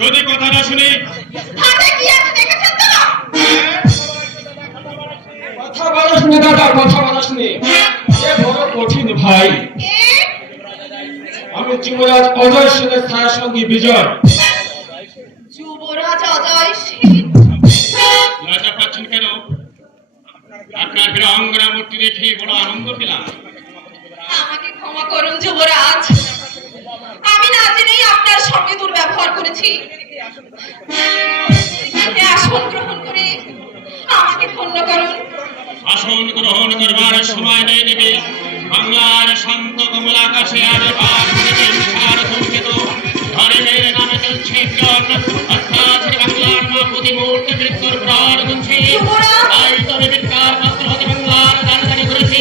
যদি কথা না শুনি কথা বলা শুনে দাদা, কথা বলা শুনে বড় কঠিন ভাই। আমি যুবরাজ অজয় সেনের ছায়া সঙ্গী বিজয়। যুবরাজ অজয় সেন, লজ্জা পাচ্ছেন কেন? আপনার বীরাঙ্গনা মূর্তি দেখে বড় আনন্দ পেলাম। আমাকে ক্ষমা করুন যুবরাজ, আমি না জেনেই আপনার সঙ্গে দুর্ব্যবহার করেছি। আসন গ্রহণ করে আমাকে ধন্য করুন। আসন গ্রহণ করবার সময় নেই দেবী। বাংলার শান্ত কমল আকাশে আজ ধর্মের নামে চলছে অর্থাৎ বাংলার মা প্রতি মুহূর্তে মৃত্যুর প্রহর গুনছে। তাই তবে বিজ্ঞান মাত্র হতে বাংলার রাজধানী করেছে।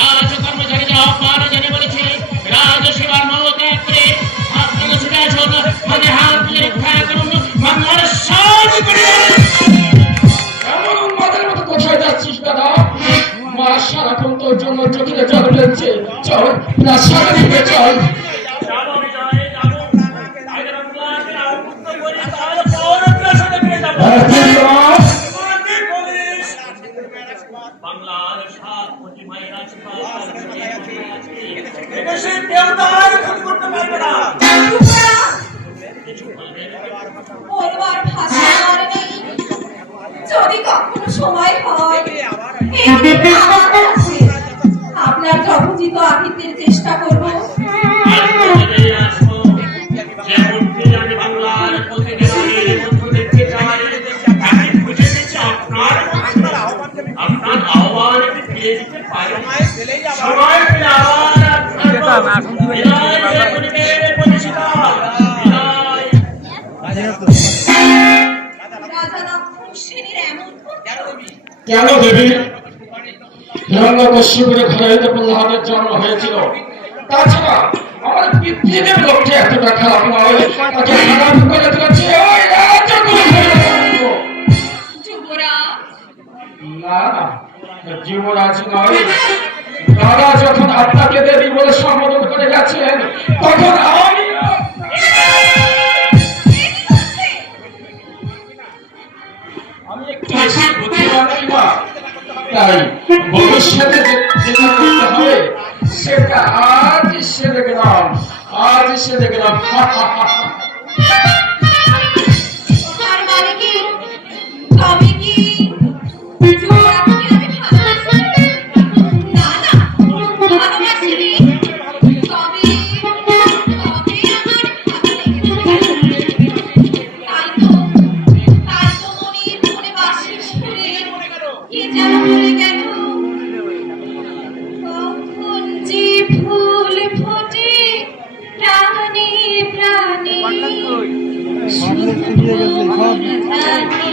রাজকর্মচারীরা আহ্বান জানিয়ে বলেছে, রাজসেবার মনোত্যাগ করে আপনারা ছুটে আসুন, মানে হাত তুলে রক্ষা করুন বাংলার সাজ করে। এমন উন্মাদের মতো কোথায় যাচ্ছিস দাদা? মা সারাক্ষণ তোর জন্য চোখে জল ফেলছে। চল না, সারা দিকে চল। যদি কখনো সময় হয় আপনার যথোচিত আতিথ্যের চেষ্টা করবো। কেন দেবী? হিরণ্যকশিপুরে ঘরে প্রহ্লাদের জন্ম হয়েছিল। তাছাড়া আমার পিতৃদেব লোকটি এতটা খারাপ নয়, তাকে খারাপ করে তুলেছে না। যুবরাজ নয়, দাদা যখন আপনাকে দেবী বলে সম্বোধন করে গেছেন, তখন আমি একটু বেশি বুদ্ধিমান কিনা, তাই ভবিষ্যতে যেটা করতে হবে সেটা আজ সেরে গেলাম। প্রাণী